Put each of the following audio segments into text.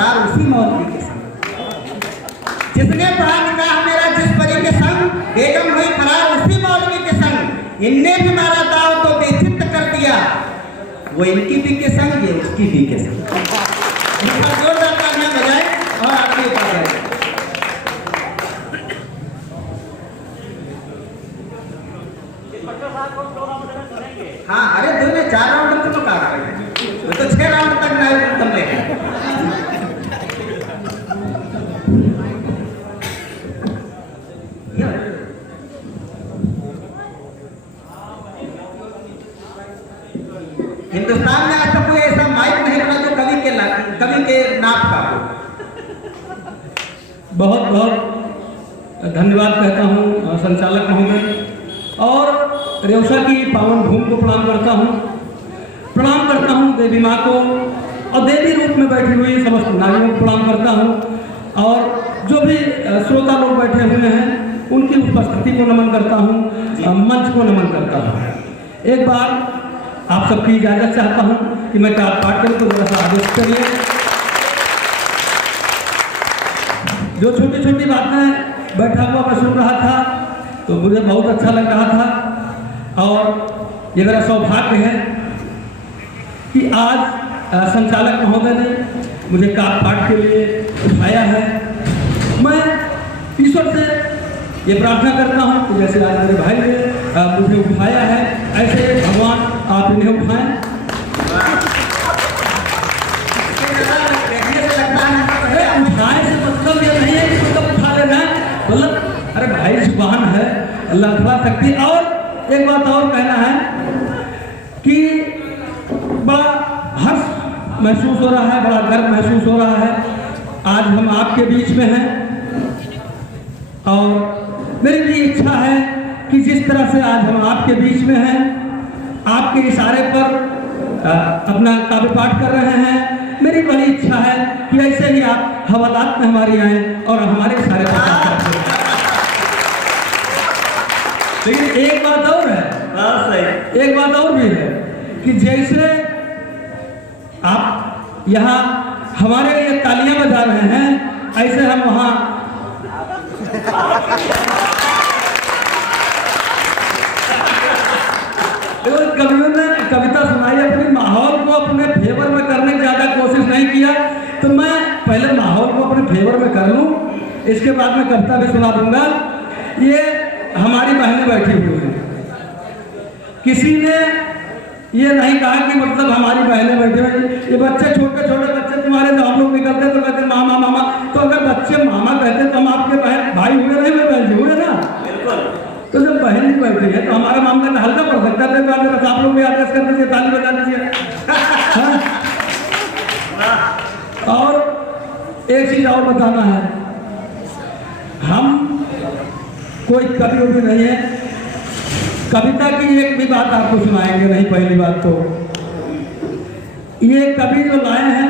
फरार उसी मौलवी के संग। जिसने पढ़ा निकाह मेरा जिस परी के संग, बेगम हुई फरार उसी मौलवी के संग। इनने भी मारा दाव तो बेचित्त कर दिया, वो इनकी भी के संग, ये उसकी भी के संग। इनका जोरदार तालियां बजाएं और आपके पास आए। हाँ, अरे 2 में 4 राउंड तो लोग आ रहे हैं, वो तो 6 राउंड तक नए तुम लेंगे। हिंदुस्तान में आज तक कोई ऐसा माइक नहीं बना जो कवि के नाप का हो। बहुत बहुत धन्यवाद कहता हूँ संचालक महोदय, और रेवसा की पावन भूमि को प्रणाम करता हूँ देवी माँ को, और देवी रूप में बैठी हुई समस्त नारियों को प्रणाम करता हूँ, और जो भी श्रोता लोग बैठे हुए हैं उनकी उपस्थिति को नमन करता हूँ, मंच को नमन करता हूँ। एक बार आप सबकी इजाजत चाहता हूँ कि मैं काल पाठ करूँ, तो थोड़ा सा आदेश करिए। जो छोटी छोटी बातें बैठा हुआ मैं सुन रहा था तो मुझे बहुत अच्छा लग रहा था, और ये मेरा सौभाग्य है कि आज संचालक महोदय ने मुझे काल पाठ के लिए उठाया है। मैं ईश्वर से ये प्रार्थना करता हूँ कि जैसे आज मेरे भाई ने मुझे उठाया है, ऐसे भगवान आप इन्हें उठाएं। उठाए से मतलब ये नहीं है कि मतलब उठा लेना, मतलब अरे भाई जुबान है, अल्लाह खड़ा सकती। और एक बात और कहना है कि बड़ा हर्ष महसूस हो रहा है, बड़ा गर्व महसूस हो रहा है, आज हम आपके बीच में हैं। और मेरी भी इच्छा है कि जिस तरह से आज हम आपके बीच में हैं, आपके इशारे पर अपना काव्य पाठ कर रहे हैं, मेरी बड़ी इच्छा है कि ऐसे ही आप हवालात में हमारी आए और हमारे इशारे पर पाठ करें। लेकिन एक बात और है, एक बात और भी है कि जैसे आप यहाँ हमारे लिए तालियां बजा रहे हैं, ऐसे हम वहाँ कवियों ने कविता सुनाई, अपने माहौल को अपने फेवर में करने की ज्यादा कोशिश नहीं किया, तो मैं पहले माहौल को अपने फेवर में कर लूं, इसके बाद में कविता भी सुना दूंगा। ये हमारी बहनें बैठी हुई हैं, किसी ने ये नहीं कहा कि मतलब हमारी बहनें बैठी हुई, ये बच्चे छोटे छोटे बच्चे तुम्हारे जो हम लोग निकलते तो कहते मामा मामा, तो अगर बच्चे मामा कहते तो हम आपके बहन भाई हुए नहीं, मैं बहन जी हुए ना। तो जब बहन जी बैठी है तो हमारा मामला हल्का पड़ सकता है, तो आप लोग भी आदेश कर दीजिए, ताली बजा दीजिए। और एक चीज और बताना है, हम कोई कवि भी नहीं है, कविता की एक भी बात आपको सुनाएंगे नहीं। पहली बात तो ये कवि जो लाए हैं,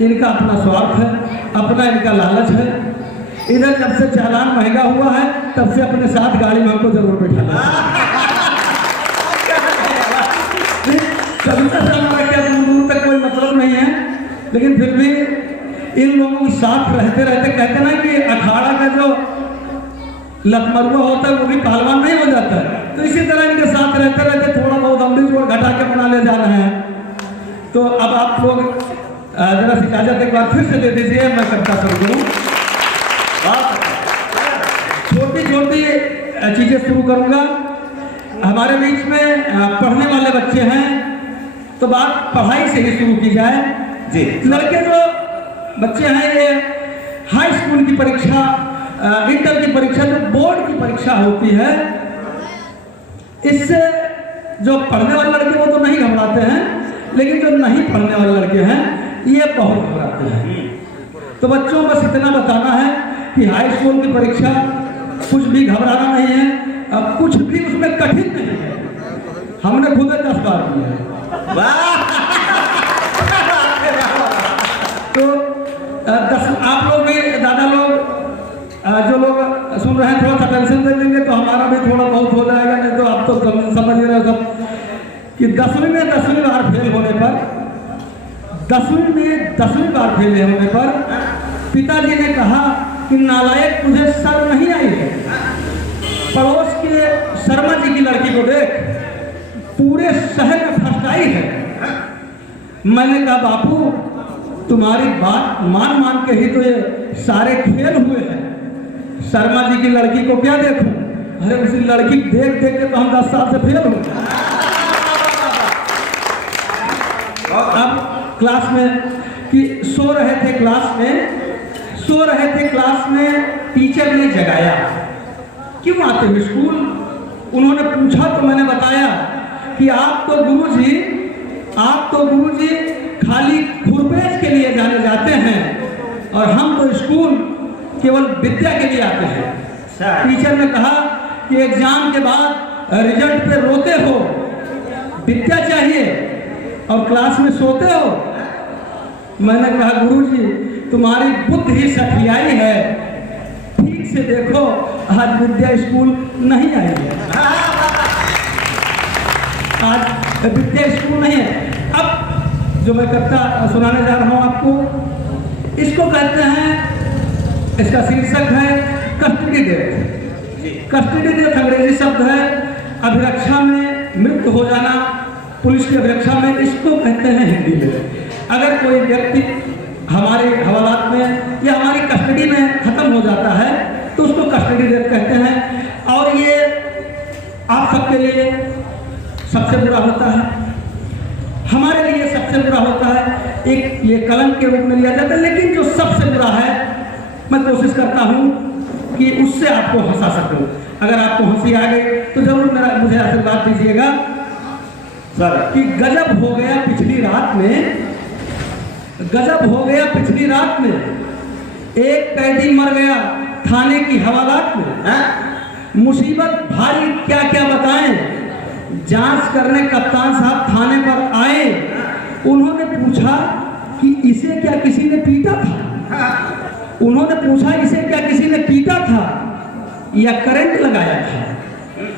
इनका अपना स्वार्थ है, अपना इनका लालच है। इधर जब से चालान महंगा हुआ है तब से अपने साथ गाड़ी में हमको जरूर बैठाना। कविता से हमारा क्या दूर तक कोई मतलब नहीं है, लेकिन फिर भी इन लोगों के साथ रहते रहते कहते ना कि अखाड़ा का जो लखमरुआ होता है वो भी पहलवान नहीं हो जाता है, तो इसी तरह इनके साथ रहते रहते थोड़ा बहुत हम भी जोड़ घटा के बना ले जा रहे हैं। तो अब आप लोग जरा इजाजत एक बार फिर से दे दीजिए, मैं कविता शुरू करूँ। छोटी छोटी चीजें शुरू करूंगा। हमारे बीच में पढ़ने वाले बच्चे हैं, तो बात पढ़ाई से ही शुरू की जाए जी। लड़के जो बच्चे हैं, ये हाई स्कूल की परीक्षा, इंटर की परीक्षा, जो बोर्ड की परीक्षा होती है, इससे जो पढ़ने वाले लड़के वो तो नहीं घबराते हैं, लेकिन जो नहीं पढ़ने वाले लड़के हैं ये बहुत घबराते हैं। तो बच्चों बस इतना बताना है कि हाई स्कूल की परीक्षा कुछ भी घबराना नहीं है, अब कुछ भी उसमें कठिन नहीं है, हमने खुद 10 बार किया है। तो आप लोग भी, दादा लोग, जो लोग सुन रहे हैं, थोड़ा सा टेंशन दे देंगे तो हमारा भी थोड़ा बहुत हो जाएगा, नहीं तो आप तो समझ रहे हो सब कि 10वीं में 10वीं बार फेल होने पर 10वीं बार फेल होने पर पिताजी ने कहा कि नालायक तुझे शर्म नहीं आई है? पड़ोस के शर्मा जी की लड़की को देख, पूरे शहर में फर्स्ट आई है। मैंने कहा बापू तुम्हारी बात मान मान के ही तो ये सारे खेल हुए हैं, शर्मा जी की लड़की को क्या देखूं? अरे उसी लड़की देख देख के तो हम 10 साल से फेल हो गए। अब क्लास में कि सो रहे थे क्लास में टीचर ने जगाया, क्यों आते हो स्कूल? उन्होंने पूछा तो मैंने बताया कि आप तो गुरुजी खाली खुरपेश के लिए जाने जाते हैं और हम तो स्कूल केवल विद्या के लिए आते हैं। टीचर ने कहा कि एग्जाम के बाद रिजल्ट पे रोते हो, विद्या चाहिए और क्लास में सोते हो। मैंने कहा गुरुजी तुम्हारी बुद्धि ही सठियाई है, ठीक से देखो आज विद्या स्कूल नहीं आई है, आज विद्या स्कूल नहीं है। अब जो मैं कविता सुनाने जा रहा हूं आपको, इसको कहते हैं, इसका शीर्षक है कस्टडी डेथ। कस्टडी डेथ अंग्रेजी शब्द है, अभिरक्षा में मृत्यु हो जाना, पुलिस की अभिरक्षा में इसको कहते हैं हिंदी में। अगर कोई व्यक्ति हमारे हवालात में या हमारी कस्टडी में खत्म हो जाता है तो उसको कस्टडी डेथ कहते हैं। और ये आप सबके लिए सबसे बुरा होता है, हमारे लिए सबसे बुरा होता है, एक ये कलंक के रूप में लिया जाता है। लेकिन जो सबसे बुरा है, मैं कोशिश करता हूँ कि उससे आपको हंसा सकूं। अगर आपको हंसी आ गई तो जरूर मुझे आशीर्वाद दीजिएगा सर कि गजब हो गया पिछली रात में एक कैदी मर गया थाने की हवालात में। मुसीबत भारी क्या क्या बताएं, जांच करने कप्तान साहब थाने पर आए, उन्होंने पूछा कि इसे क्या किसी ने पीटा था या करंट लगाया था?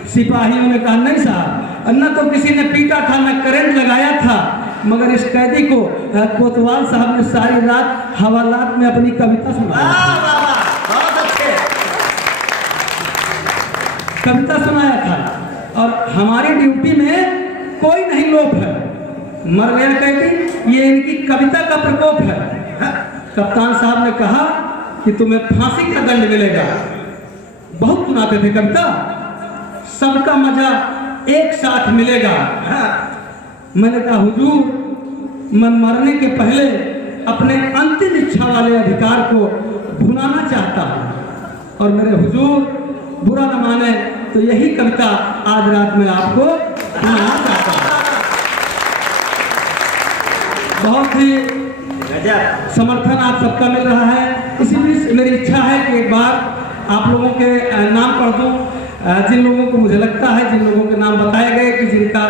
सिपाहियों ने कहा नहीं साहब, न तो किसी ने पीटा था न करंट लगाया था, मगर इस कैदी को कोतवाल साहब ने सारी रात हवालात में अपनी कविता सुनाया था। और हमारी ड्यूटी में कोई नहीं लोग है, मर गया कैदी, ये इनकी कविता का प्रकोप है। कप्तान साहब ने कहा कि तुम्हें फांसी का दंड मिलेगा। बहुत सुनाते थे कविता, सबका मजा एक साथ मिलेगा। मैंने कहा हुजूर मैं मरने के पहले अपने अंतिम इच्छा वाले अधिकार को भुलाना चाहता हूँ और मेरे हुजूर बुरा न माने तो यही कविता आज रात में आपको सुनाना चाहता हूँ। बहुत ही समर्थन आप सबका मिल रहा है, इसीलिए मेरी इच्छा है कि एक बार आप लोगों के नाम पढ़ दूं, जिन लोगों को मुझे लगता है, जिन लोगों के नाम बताए गए कि जिनका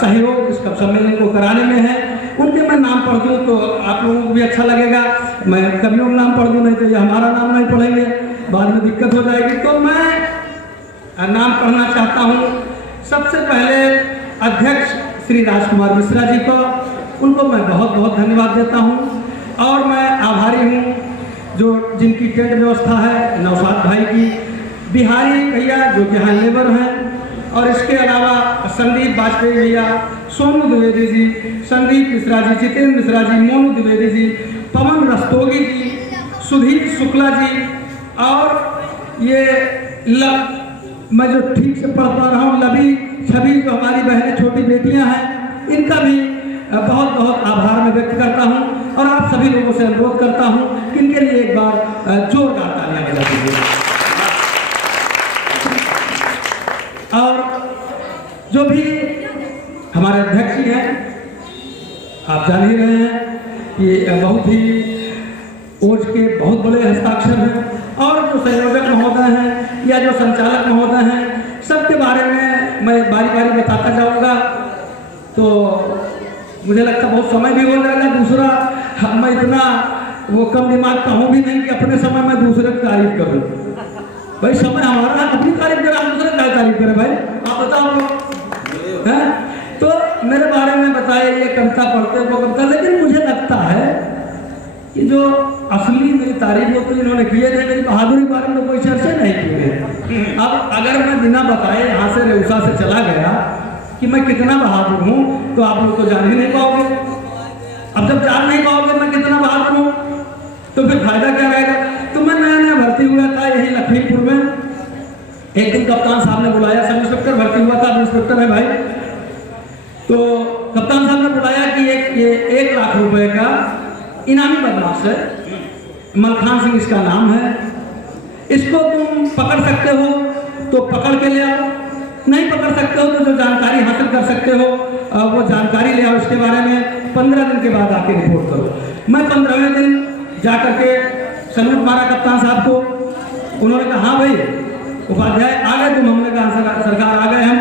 सहयोग इस सम्मेलन को कराने में है, उनके मैं नाम पढ़ दूं तो आप लोगों को भी अच्छा लगेगा। मैं कवियों का नाम पढ़ दूं, नहीं तो ये हमारा नाम नहीं पढ़ेंगे, बाद में दिक्कत हो जाएगी। तो मैं नाम पढ़ना चाहता हूँ। सबसे पहले अध्यक्ष श्री राजकुमार मिश्रा जी को, उनको मैं बहुत बहुत धन्यवाद देता हूँ और मैं आभारी हूँ जो जिनकी टेंट व्यवस्था है नौशाद भाई की, बिहारी भैया जो कि यहाँ लेबर हैं, और इसके अलावा संदीप वाजपेयी भैया, सोनू द्विवेदी जी, संदीप मिश्रा जी, जितेंद्र मिश्रा जी, मोनू द्विवेदी जी, पवन रस्तोगी जी, सुधीर शुक्ला जी, और ये मैं जो ठीक से पढ़ पा रहा हूँ लवी छवि, जो हमारी बहनें छोटी बेटियाँ हैं, इनका भी बहुत बहुत आभार मैं व्यक्त करता हूँ और आप सभी लोगों से अनुरोध करता हूँ कि इनके लिए एक बार जोरदार तालियां बजा दीजिए। और जो भी हमारे अध्यक्ष जी हैं, आप जान ही रहे हैं कि बहुत ही ओज के बहुत बड़े हस्ताक्षर हैं, और जो संयोजक महोदय हैं या जो संचालक महोदय हैं, सबके बारे में मैं बारी बारी बताता जाऊंगा तो मुझे लगता बहुत समय भी हो जाएगा। दूसरा मैं इतना वो कम दिमाग का हूँ भी नहीं कि अपने समय में दूसरे की तारीफ करूँ। भाई समय हमारा, अपनी तारीफ करें, हम दूसरे की तारीफ करें। भाई आप बताओ हैं? तो मेरे बारे में बताए ये कविता पढ़ते वो कविता, लेकिन मुझे लगता है कि जो असली मेरी तारीफ वो तो इन्होंने किए थे, मेरी बहादुरी के बारे में तो कोई चर्चा नहीं की गई। अब अगर मैं बिना बताए यहाँ से रेउसा से चला गया कि मैं कितना बहादुर हूँ, तो आप लोग तो जान ही नहीं पाओगे। अब जब जान नहीं पाओगे मैं कितना बहादुर हूँ, तो फिर फायदा क्या रहेगा। तो मैं नया नया भर्ती हुआ था यही लखीमपुर में। एक दिन कप्तान साहब ने बुलाया, सब इंस्पेक्टर भर्ती हुआ था, अब इंस्पेक्टर है भाई। तो कप्तान साहब ने बुलाया कि ये 1 लाख रुपए का इनामी बदमाश है, मलखान सिंह इसका नाम है, इसको तुम पकड़ सकते हो तो पकड़ के ले आओ, नहीं पकड़ सकते हो तो जो जानकारी हासिल कर सकते हो वो जानकारी ले आओ इसके बारे में, 15 दिन के बाद आके रिपोर्ट करो। मैं 15वें दिन जा करके सलूट मारा कप्तान साहब को। उन्होंने कहा हाँ भाई उपाध्याय आ गए तुम। हमने कहा सरकार आ गए हम।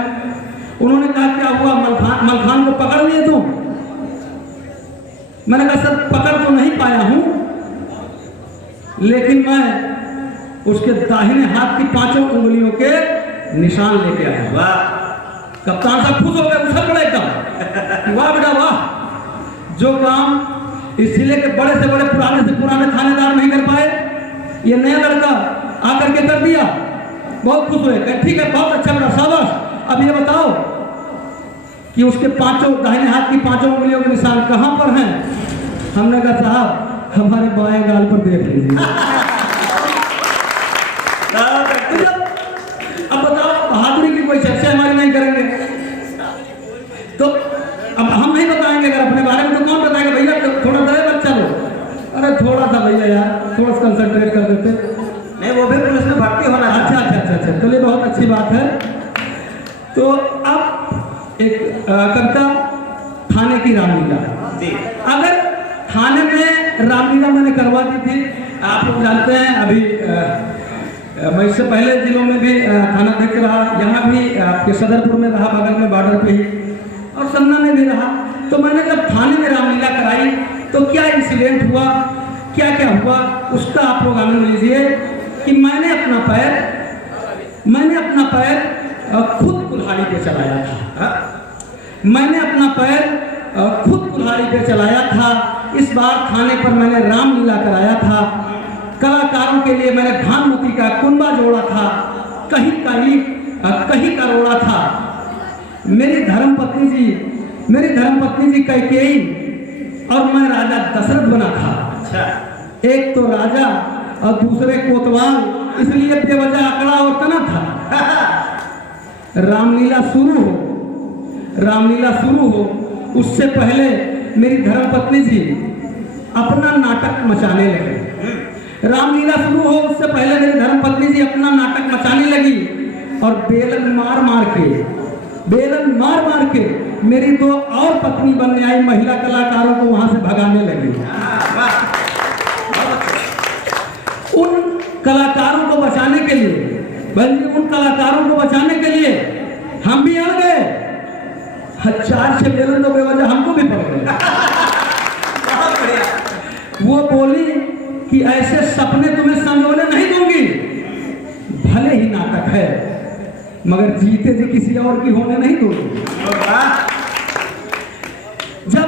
उन्होंने कहा क्या हुआ, मलखान को पकड़ लिए तुम? मैंने कहा सर पकड़ तो नहीं पाया हूं, लेकिन मैं उसके दाहिने हाथ की 5 उंगलियों के निशान लेके आया। वाह! कप्तान साहब खुश हो गए, उछल पड़े एकदम। वाह बेटा वाह, जो काम इस जिले के बड़े से बड़े पुराने से पुराने थानेदार नहीं कर पाए, ये नया लड़का आकर के कर दिया। बहुत खुश हुए, ठीक है बहुत अच्छा बेटा शाबाश। अब ये बताओ कि उसके 5 दाहिने हाथ की 5 उंगलियों के निशान कहां पर हैं? हमने कहा साहब हमारे बाएं गाल पर देख लीजिए। अब बताओ बहादुरी की कोई चर्चा हमारी नहीं करेंगे तो अब हम नहीं बताएंगे अगर अपने बारे में, तो कौन बताएंगे? भैया तो थोड़ा दे बच्चा लो। अरे थोड़ा सा भैया यार, थोड़ा सा कंसंट्रेट कर देते। नहीं वो भी पुलिस में भर्ती होना। अच्छा चलिए बहुत अच्छी बात है। तो अब एक कविता थाने की रामलीला। अगर थाने में रामलीला मैंने करवा दी थी, आप लोग जानते हैं अभी मैं इससे पहले जिलों में भी थाना अध्यक्ष रहा, यहाँ भी आपके सदरपुर में रहा, बगल में बॉर्डर पे ही, और सन्ना में भी रहा। तो मैंने जब थाने में रामलीला कराई तो क्या इंसिडेंट हुआ, क्या क्या हुआ, उसका आप लोग आनंद लीजिए। कि मैंने अपना पैर खुद कुल्हाड़ी पे चलाया था। मैंने अपना पैर खुद कुल्हाड़ी पे चलाया था। इस बार थाने पर मैंने रामलीला कराया था। कलाकारों के लिए मैंने भानुमति का कुंबा जोड़ा था, कहीं का रोड़ा था। मेरी धर्मपत्नी जी कैकेयी और मैं राजा दशरथ बना था। अच्छा। एक तो राजा और दूसरे कोतवाल, इसलिए बेवजह अकड़ा और तना था। रामलीला शुरू हो उससे पहले मेरी धर्मपत्नी जी अपना नाटक मचाने लगी। रामलीला शुरू हो उससे पहले मेरी धर्मपत्नी जी अपना नाटक मचाने लगी और बेलन मार मार के मेरी 2 और पत्नी बनने आई महिला कलाकारों को वहां से भगाने लगी। उन कलाकारों को बचाने के लिए हम भी आ गए। 4 बेलन तो बेवजह हमको भी पड़ गए। वो बोली कि ऐसे सपने तुम्हें संजोने नहीं दूंगी, भले ही नाटक है मगर जीते जी किसी और की होने नहीं दूंगी। जब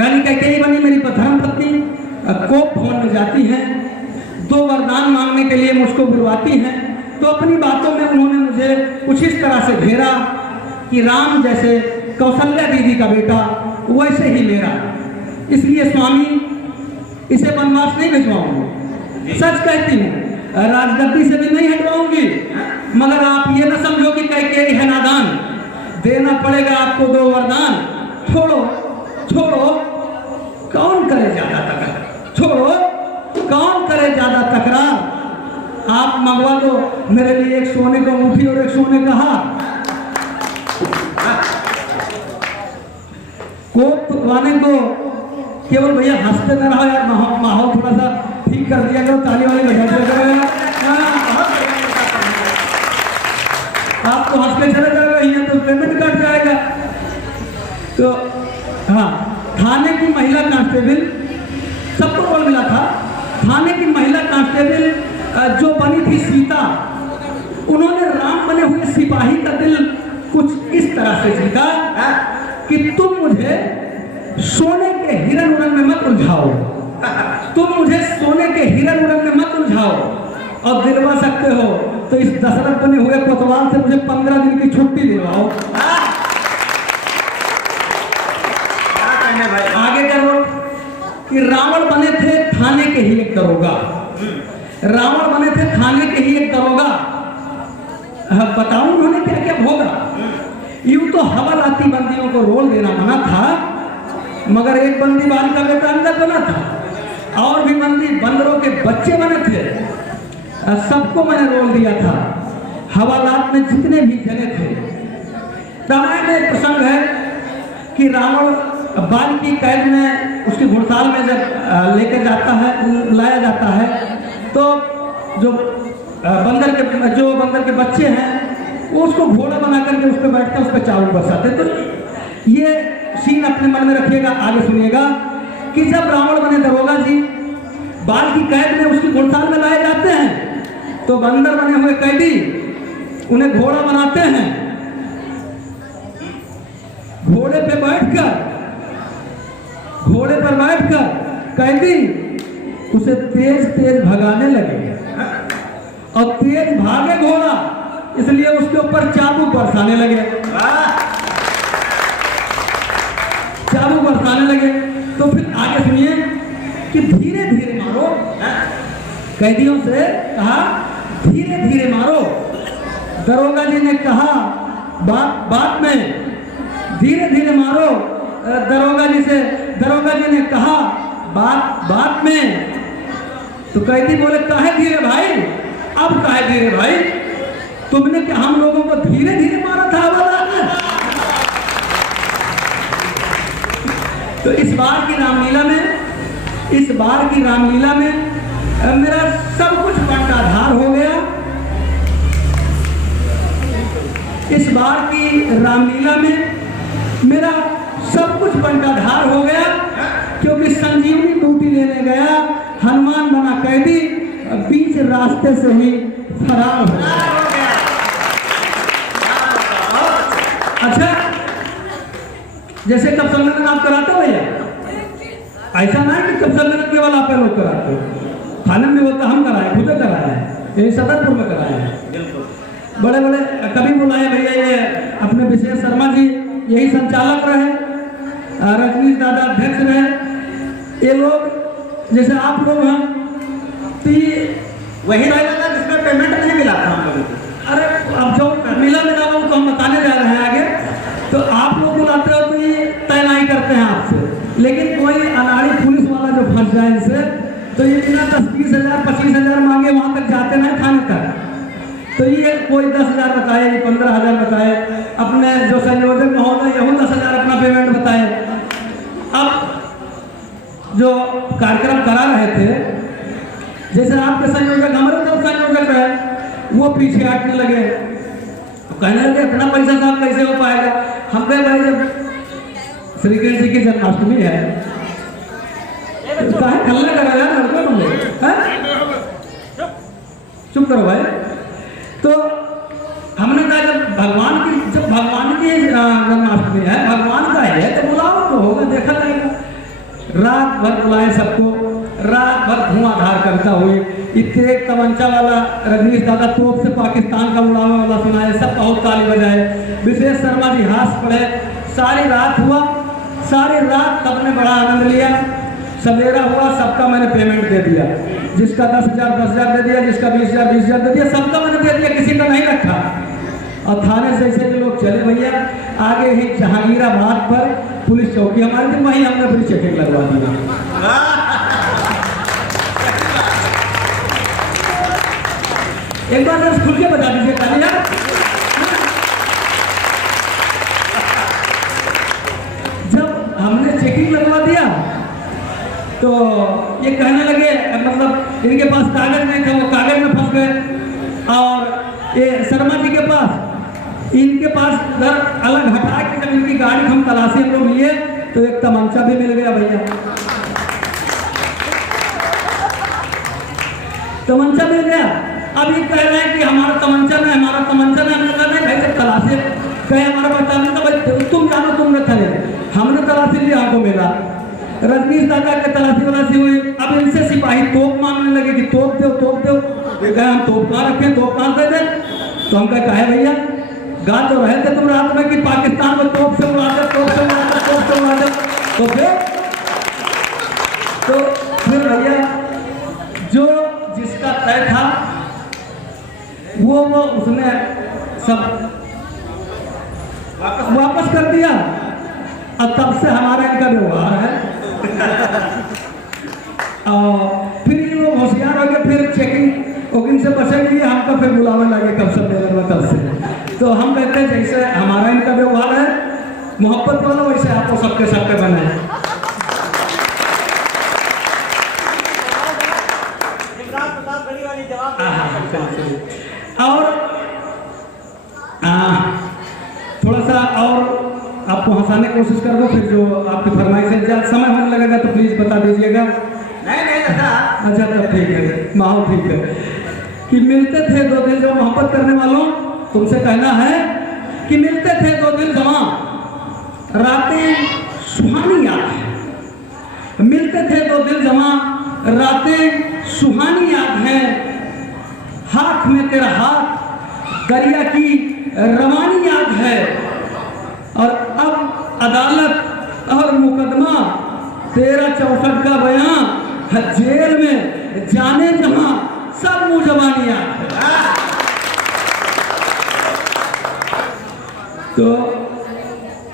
रानी कैकेयी बनी मेरी धर्मपत्नी, कोप भवन में जाती हैं, 2 वरदान मांगने के लिए मुझको बुलवाती हैं। तो अपनी बातों में उन्होंने मुझे कुछ इस तरह से घेरा कि राम जैसे कौशल्या दीदी का बेटा वैसे ही मेरा, इसलिए स्वामी इसे वनवास नहीं भिजवाऊंगी। सच कहती हूँ, राजगद्दी से भी नहीं हटवाऊंगी, मगर आप ये न समझो कि कैकेयी है नादान, देना पड़ेगा आपको 2 वरदान। छोड़ो कौन करे ज्यादा तकरार, आप मंगवा दो मेरे लिए 1 सोने का अंगूठी और 1 सोने का हार। कोप वाले को केवल भैया हंसते न रहो यार, माहौल थोड़ा सा ठीक कर दिया करो, ताली वाली बजा दिया करो। आप तो हंस के चले जाओगे, तो पेमेंट कट जाएगा। तो हाँ, थाने की महिला कांस्टेबल, सबको रोल मिला था। थाने की महिला कांस्टेबल जो बनी थी सीता, उन्होंने राम बने हुए सिपाही का दिल कुछ इस तरह से जीता कि तुम मुझे सोने के हिरन उरन में मत उलझाओ, तुम मुझे सोने के हिरन उरन में मत उलझाओ, और दिलवा सकते हो तो इस दशरथ बने हुए कोतवाल से मुझे 15 दिन की छुट्टी दिलवाओ। आगे करो कि रावण बने थे थाने के ही एक दरोगा, रावण बने थे थाने के ही एक दरोगा। बताऊं उन्होंने क्या क्या भोगा। यूं तो हवालाती बंदियों को रोल देना मना था, मगर एक बंदी बालिका बेटा अंदर बना था, और भी बंदी बंदरों के बच्चे बने थे, सबको मैंने रोल दिया था। हवालात में जितने भी जने थे। रामायण में एक प्रसंग है कि रावण बाल की कैद में उसकी घुड़साल में जब लेकर जाता है, लाया जाता है, तो जो बंदर के बच्चे हैं वो उसको घोड़ा बना करके उस पर बैठते, उस पर चावल बरसाते। तो ये सीन अपने मन में रखिएगा। आगे सुनिएगा कि जब रावण बने दरोगा जी बाल की कैद में उसकी घुड़साल में लाए जाते हैं, तो बंदर बने हुए कैदी उन्हें घोड़ा बनाते हैं। घोड़े पर बैठकर कैदी उसे तेज तेज भगाने लगे, और तेज भागे घोड़ा, इसलिए उसके ऊपर चाबुक बरसाने लगे, चाबुक बरसाने लगे। तो फिर आगे सुनिए कि धीरे धीरे मारो, कैदियों से कहा धीरे धीरे मारो। दरोगा जी ने कहा बात में धीरे धीरे मारो। दरोगा जी ने कहा बात में। तो कैदी बोले काहे धीरे भाई, अब काहे धीरे भाई, तुमने क्या हम लोगों को धीरे धीरे मारा था हवालात में। तो इस बार की रामलीला में मेरा सब कुछ बंटाधार हो गया। इस बार की रामलीला में मेरा सब कुछ बंटाधार हो गया, क्योंकि संजीवनी बूटी लेने गया, हनुमान बना कैदी, बीच रास्ते से ही फरार हो गया। अच्छा, जैसे कब सम्मेलन आप कराते हो भैया, ऐसा ना है कि कब सम्मेलन केवल आप लोग कराते हो। थाने में होता हम कराए, खुद कराए हैं, यही सदरपुर में कराए हैं। बड़े बड़े कभी बुलाए भैया, ये अपने विशेष शर्मा जी यही संचालक रहे, रजनीश दादा अध्यक्ष रहे। ये लोग जैसे आप लोग हैं, तो ये वही रहेगा जिसमें पेमेंट नहीं मिला था हम लोगों को। अरे अब जो मिला वो तो हम बताने जा रहे हैं आगे। तो आप लोग बुलाते हो तो ये तय नहीं करते हैं आपसे, लेकिन कोई अनाड़ी पुलिस वाला जो फंस जाए इनसे, तो ये बिना 10-20 हज़ार 25 हज़ार मांगे वहाँ तक जाते नहीं थाने तक। तो ये कोई 10,000 बताए, 15,000 बताए, अपने जो संयोजक महोदय यही 10,000 अपना पेमेंट बताए। अब जो कार्यक्रम करा रहे थे, जैसे आपके संयोजक हमारे तरफ संयोजक रहे, वो पीछे हटने लगे, तो कहने लगे इतना पैसा साहब कैसे हो पाएगा। हम कहे भाई जब श्री कृष्ण जी की जन्माष्टमी है, काहे हल्ला करा यार लड़को तुम लोग, चुप करो भाई। तो हमने कहा जब भगवान की जन्माष्टमी है, भगवान का है, तो बुलाओ तो होगा, देखा जाएगा। रात भर बुलाए सबको, रात भर धुआंधार करता हुए, इतने एक तमंचा वाला रजनीश दादा तोप से पाकिस्तान का उड़ाने वाला सुनाए, सब बहुत ताली बजाए। विशेष शर्मा जी हाथ पड़े, सारी रात हुआ, सारी रात सबने बड़ा आनंद लिया। सवेरा हुआ, सबका मैंने पेमेंट दे दिया, जिसका 10,000 दे दिया, जिसका 20,000 दे दिया, सबका मैंने दे दिया, किसी का नहीं रखा। और थाने से ऐसे लोग चले भैया, आगे ही जहांगीराबाद पर पुलिस चौकी हमारी थी, वहीं हमने पुलिस चेकिंग लगवा दी। एक बार जरा खुल के बता दीजिए ताली यार। जब हमने चेकिंग लगवा दिया तो ये कहने लगे, मतलब इनके पास कागज नहीं था, वो कागज में फंस गए। और ये शर्मा जी के पास, इनके पास घर अलग हटा के जब इनकी गाड़ी हम तलाशी हम लोग लिए, तो एक तमंचा भी मिल गया भैया, तमंचा मिल गया। अब ये कह रहे हैं कि हमारा तमंचा नहीं, हमने कहा नहीं भाई जब तलाशी कहे हमारा बता दें, तो भाई तुम तुम जानो तुमने थले, हमने तलाशी ली, हमको मिला। रजनीश दादा के तलाशी वलाशी हुई, अब इनसे सिपाही तोप मांगने लगे कि तोप दो तोप दो। कहे हम तोप कहाँ रखें, तोप कहाँ से दे? तो हम कहे भैया गा तो रहे थे तुम रात में कि पाकिस्तान में तोप से उड़ा दे, तोप से उड़ा दे, तोप से उड़ा दे। तो फिर भैया जो जिसका तय था वो उसने सब वापस कर दिया। और तब से हमारा इनका व्यवहार है। फिर ये लोग होशियार हो गए, फिर चेकिंग वोकिंग से बचने के लिए हमको फिर बुलाने लगे कब सब मेले में तब से। तो हम कहते हैं जैसे हमारा इनका व्यवहार है मोहब्बत वाला, वैसे आपको सबके सबके बने हैं। और थोड़ा सा और आपको हंसाने की कोशिश कर दो, फिर जो आपकी फरमाइश है जब समय होने लगेगा तो प्लीज बता दीजिएगा। नहीं दादा। अच्छा तब ठीक है, माहौल ठीक है। कि मिलते थे दो दिल जो मोहब्बत करने वालों, तुमसे कहना है कि मिलते थे दो दिल जवां, रातें सुहानी याद है। मिलते थे दो दिल जवां, रातें सुहानी याद है। हाथ में तेरा हाथ, दरिया की रवानी याद है। और अब अदालत और मुकदमा, तेरा 64 का बयां, जेल में जाने जहां सब मुंह जबानी याद है। तो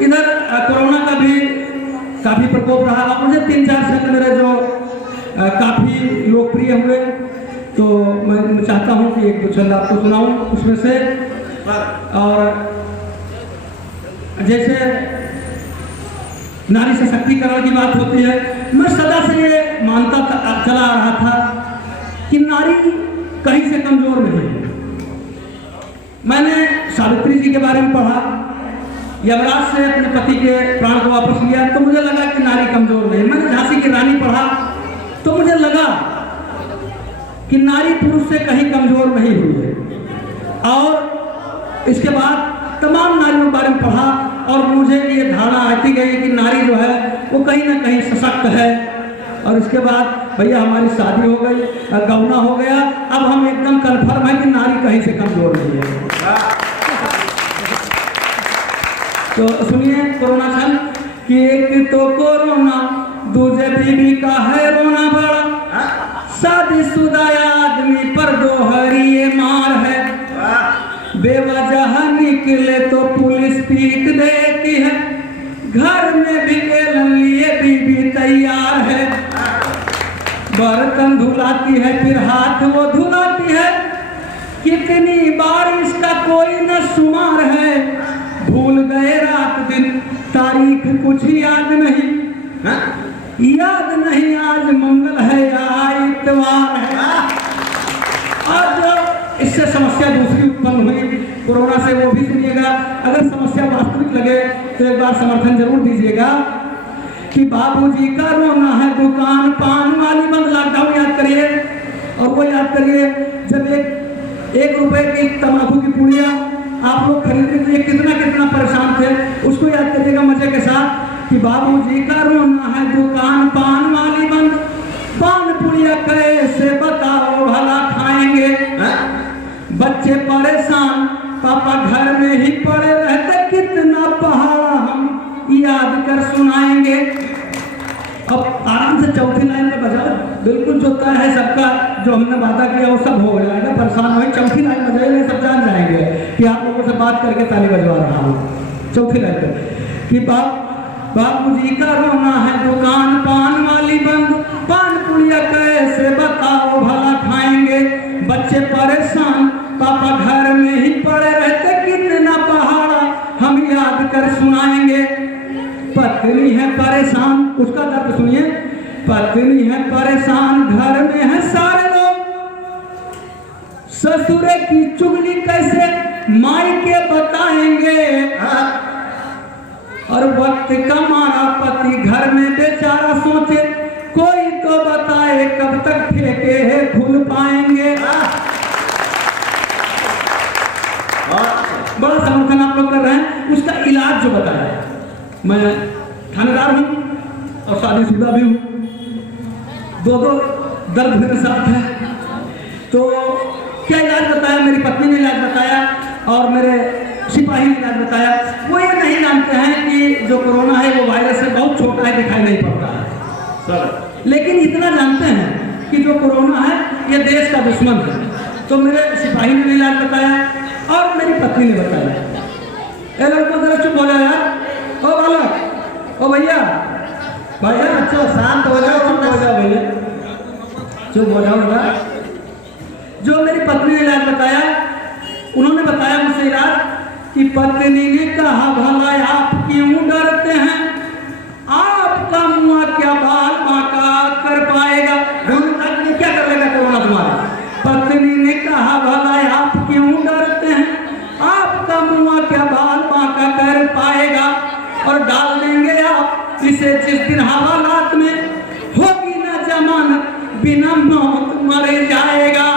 इधर कोरोना का भी काफी प्रकोप रहा। अब मुझे 3-4 शब्द मेरे जो काफी लोकप्रिय हुए, तो मैं चाहता हूं कि एक दो छंद आपको सुनाऊं उसमें से। और जैसे नारी सशक्तिकरण की बात होती है, मैं सदा से ये मानता चला आ रहा था कि नारी कहीं से कमजोर नहीं है। मैंने सावित्री जी के बारे में पढ़ा, यमराज से अपने पति के प्राण को वापस लिया, तो मुझे लगा कि नारी कमजोर नहीं। मैंने झांसी की रानी पढ़ा, तो मुझे लगा कि नारी पुरुष से कहीं कमजोर नहीं हुई है। और इसके बाद तमाम नारियों के बारे में पढ़ा और मुझे ये धारणा आती गई कि नारी जो है वो कहीं ना कहीं सशक्त है। और इसके बाद भैया हमारी शादी हो गई, गौना हो गया, अब हम एकदम कन्फर्म है कि नारी कहीं से कमजोर नहीं है। तो सुनिए कोरोना छंद कि एक तो कोरोना, दूजे बीबी का है रोना बड़ा, शादीशुदा आदमी पर दोहरी मार है। बेवजह निकले तो पुलिस पीट देती है, घर में भी बेलन लिए बीबी तैयार है। बर्तन धुलाती है फिर हाथ वो धुलाती है, कितनी बार इसका कोई न शुमार है। भूल गए रात दिन तारीख कुछ याद नहीं, याद नहीं आज मंगल है या इतवार है। और जो इससे समस्या दूसरी उत्पन्न हुई कोरोना से, वो भी सुनिएगा। अगर समस्या वास्तविक लगे तो एक बार समर्थन जरूर दीजिएगा। कि बाबूजी का रोना है दुकान पान वाली बंद, लॉकडाउन याद करिए। और वो याद करिए जब एक रुपए की तंबाकू की पुड़िया आप लोग खरीदने के लिए कितना कितना परेशान थे, उसको याद करिएगा मजे के साथ। कि बाबूजी का रोना है दुकान पान वाली बंद, पान पुड़िया कैसे बताओ भला खाएंगे। बच्चे परेशान पापा घर में ही पड़े रहते, कितना पहाड़ा हम याद कर सुनाएंगे। अब आराम से चौथी लाइन में बजा, बिल्कुल जो तय है सबका, जो हमने वादा किया वो सब हो जाएगा। परेशान हुए चौथी लाइन बजाएंगे, सब जान जाएंगे कि आप लोगों से बात करके ताली बजवा रहा हूँ। चौथी लाइन पे कि बाबूजी का रोना है दुकान पान वाली बंद, पान पुड़िया कैसे बताओ भला खाएंगे। बच्चे परेशान पापा घर में ही पड़े रहते, कितना पहाड़ा हम याद कर सुनाएंगे। पत्नी है परेशान, उसका दर्द सुनिए। पत्नी है परेशान घर में है सारे लोग, ससुरे की चुगली कैसे माई के बताएंगे। और वक्त का मारा पति घर में बेचारा सोचे, कोई तो बताए कब तक ठेके खुल पाएंगे। बड़ा समर्थन आप लोग कर रहे हैं, उसका इलाज जो बताया मैं थानेदार हूँ और शादीशुदा भी हूँ, दो दर्द मेरे साथ है। तो क्या इलाज बताया, मेरी पत्नी ने इलाज बताया और मेरे सिपाही ने इलाज बताया। वो ये नहीं जानते हैं कि जो कोरोना है वो वायरस से बहुत छोटा है, दिखाई नहीं पड़ता है सर, लेकिन इतना जानते हैं कि जो कोरोना है ये देश का दुश्मन है। तो मेरे सिपाही ने इलाज बताया और मेरी पत्नी ने बताया। ए लड़कों जरा चुप हो जाओ यार, ओ बालक, ओ भैया भैया, अच्छा शांत हो जाओ, चुप हो जाओ भैया, चुप हो जाओ ना। जो मेरी पत्नी ने इलाज बताया, उन्होंने बताया मुझसे इलाज कि पत्नी ने कहा भला आप क्यों डरते हैं, आपका मुआ क्या बाल बांका कर पाएगा, क्या कर लेगा कोरोना तुम्हारा। पत्नी ने कहा भला आप क्यों डरते हैं, आपका मुआ क्या बाल बांका कर पाएगा, और डाल देंगे आप इसे जिस दिन हवालात में, होगी ना जमानत बिना मौत मर जाएगा।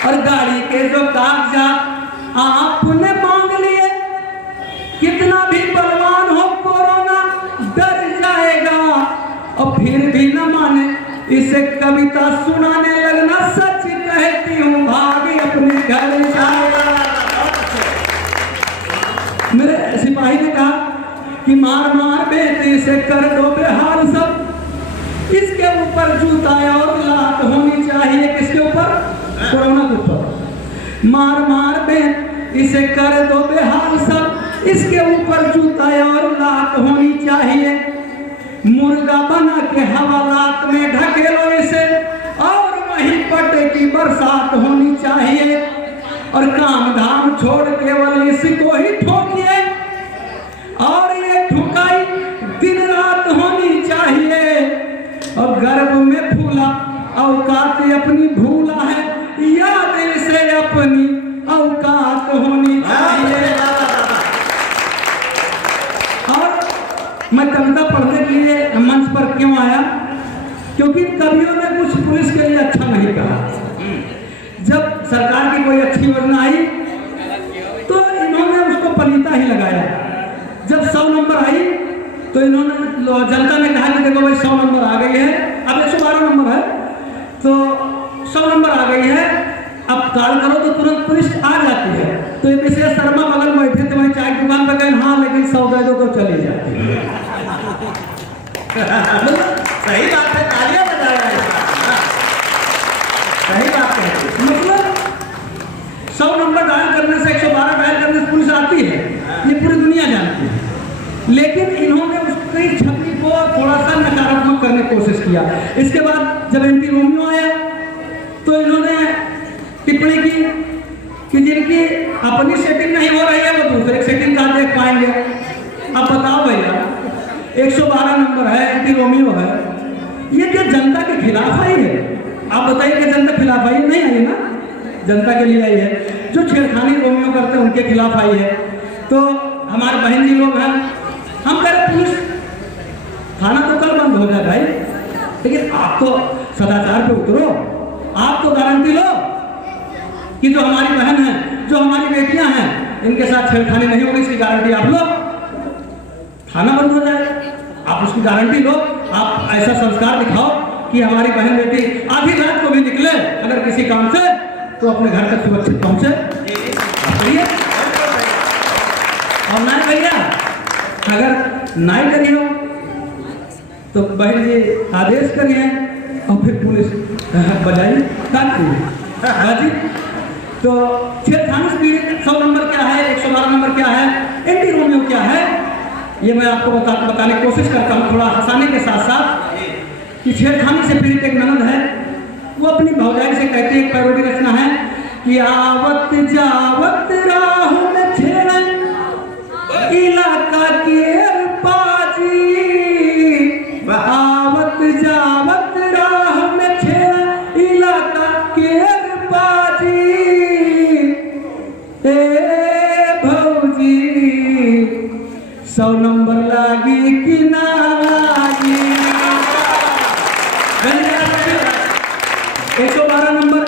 और गाड़ी के जो कागजात आपने मांग लिए, कितना भी बलवान हो कोरोना डर जाएगा, और फिर भी न माने इसे कविता सुनाने लगना, सच कहती हूँ भागी अपने घर जाएगा। मेरे सिपाही ने कहा कि मार मार बेटे से कर दो बेहाल सब, इसके ऊपर जूता और लात होनी चाहिए। किसके ऊपर? कोरोना के ऊपर। मार मार बेट इसे कर दो बेहाल सब, इसके ऊपर जूता और लात होनी चाहिए। मुर्गा बना के हवालात में ढकेलो इसे, और वहीं पटे की बरसात होनी चाहिए। और काम धाम छोड़ केवल इसको ही ठोकिए, और ये ठुकाई दिन रात होनी चाहिए। और गर्भ में फूला औकात अपनी भूला है, याद इसे अपनी औकात होनी चाहिए। और मैं कविता पढ़ने के लिए मंच पर क्यों आया, क्योंकि कवियों ने कुछ पुलिस के लिए अच्छा नहीं कहा। जब सरकार की कोई अच्छी योजना आई तो इन्होंने उसको पलीता ही लगाया। जब 100 नंबर आई तो इन्होंने, जनता ने कहा कि देखो भाई 100 नंबर आ गई है, अब 112 नंबर है, तो 100 नंबर आ गई है, अब कॉल करो तो तुरंत पुलिस आ जाती है। तो ये विशेष शर्मा बगल बैठे थे, वही चाय की दुकान पर गए, हाँ लेकिन 100 दे दो तो चली जाती है। सही बात है, तालियां बजाया, सही बात है। मतलब 100 नंबर डायल करने से, 112 डायल करने से पुलिस आती है, ये पूरी दुनिया जानती है। लेकिन इन्होंने उसकी छवि को थोड़ा सा नकारात्मक करने की कोशिश किया। इसके बाद जब एंटी रोमियो आया तो इन्होंने टिप्पणी की कि जिनकी अपनी सेटिंग नहीं हो रही है वो दूसरे सेटिंग का देख पाएंगे। अब बताओ भैया, 112 नंबर है, एंटी रोमियो है, ये क्या जनता के खिलाफ आई है? आप बताइए कि जनता के खिलाफ आई नहीं आई ना, जनता के लिए आई है। जो छेड़खानी रोमियो करते हैं उनके खिलाफ आई है। तो हमारे बहन जी लोग हैं, हम कह रहे पुलिस थाना तो कल बंद हो जाए भाई, लेकिन आप तो सदाचार पे उतरो, आप तो गारंटी लो कि जो हमारी बहन है, जो हमारी बेटियां हैं, इनके साथ छेड़खानी नहीं होगी, इसकी गारंटी आप लो। थाना बंद हो जाए, आप उसकी गारंटी लो, आप ऐसा संस्कार दिखाओ कि हमारी बहन बेटी आधी रात को भी निकले अगर किसी काम से तो अपने घर तक सुरक्षित पहुंचे। और ना भैया अगर नाई करिए तो बहन जी आदेश करिए और फिर पुलिस बजाई बाजी। तो छेड़खानी स्पीड 100 नंबर क्या है, 112 नंबर क्या है, एंटी रोमियो क्या है, ये मैं आपको बताने की कोशिश करता हूँ थोड़ा हंसाने के साथ साथ। कि छेड़खानी से पीड़ित एक ननद है, वो अपनी भौजाई से कहती है, एक पैरोडी रचना है कि आवत जावत राह में छेड़ इलाका के पाजी, आवत जावत राह में छेड़ इलाका के पाजी, ए भौजी 100 नंबर लागी कि ना लागी। 112 नंबर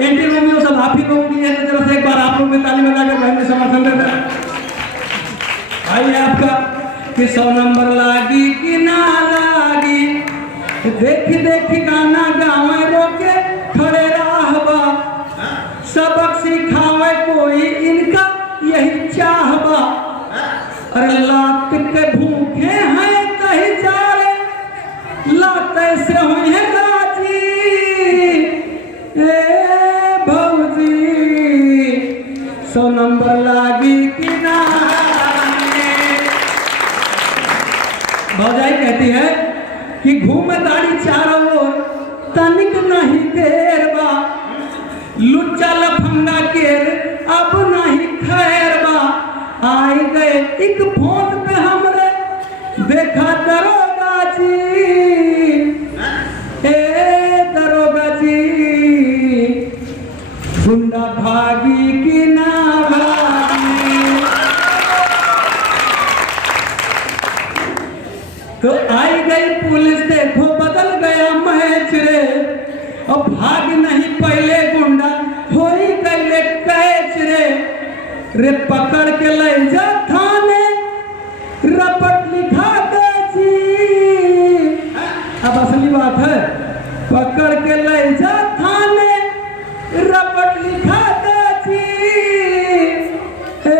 एंटी रोमियो सब आप ही लोगों की है, तो जरा से एक बार आप लोग में ताली बजाकर बहन के समर्थन देते हैं। भाई आपका कि 100 नंबर लागी कि ना लागी, देखी देखी गाना गावे रोके खड़े रहबा, सबक सिखावे कोई इनका यही चाहबा। अरे लात के भूखे हैं कहीं जाले, लात से हुई है राजी ए भौजी, 100 नंबर लागी कि ना लागी। भौजाई कहती है कि घूमे दाढ़ी चारों ओर तनिक नहीं देर बा, लुच्चा लफंगा के अब नहीं खैर बा। आए गए एक फोन पे हमरे देखा दरोगा जी, ए दरोगा जी, गुंडा भागी कि ना भागी। तो आई गई पुलिस, देखो बदल गया मैच रे, अब भाग नहीं पहले गुंडा होई गए कैच रे पकड़ के ले जा थाने, रपट लिखा दे जी। अब असली बात है, पकड़ के ले जा थाने, रपट लिखा दे जी, हे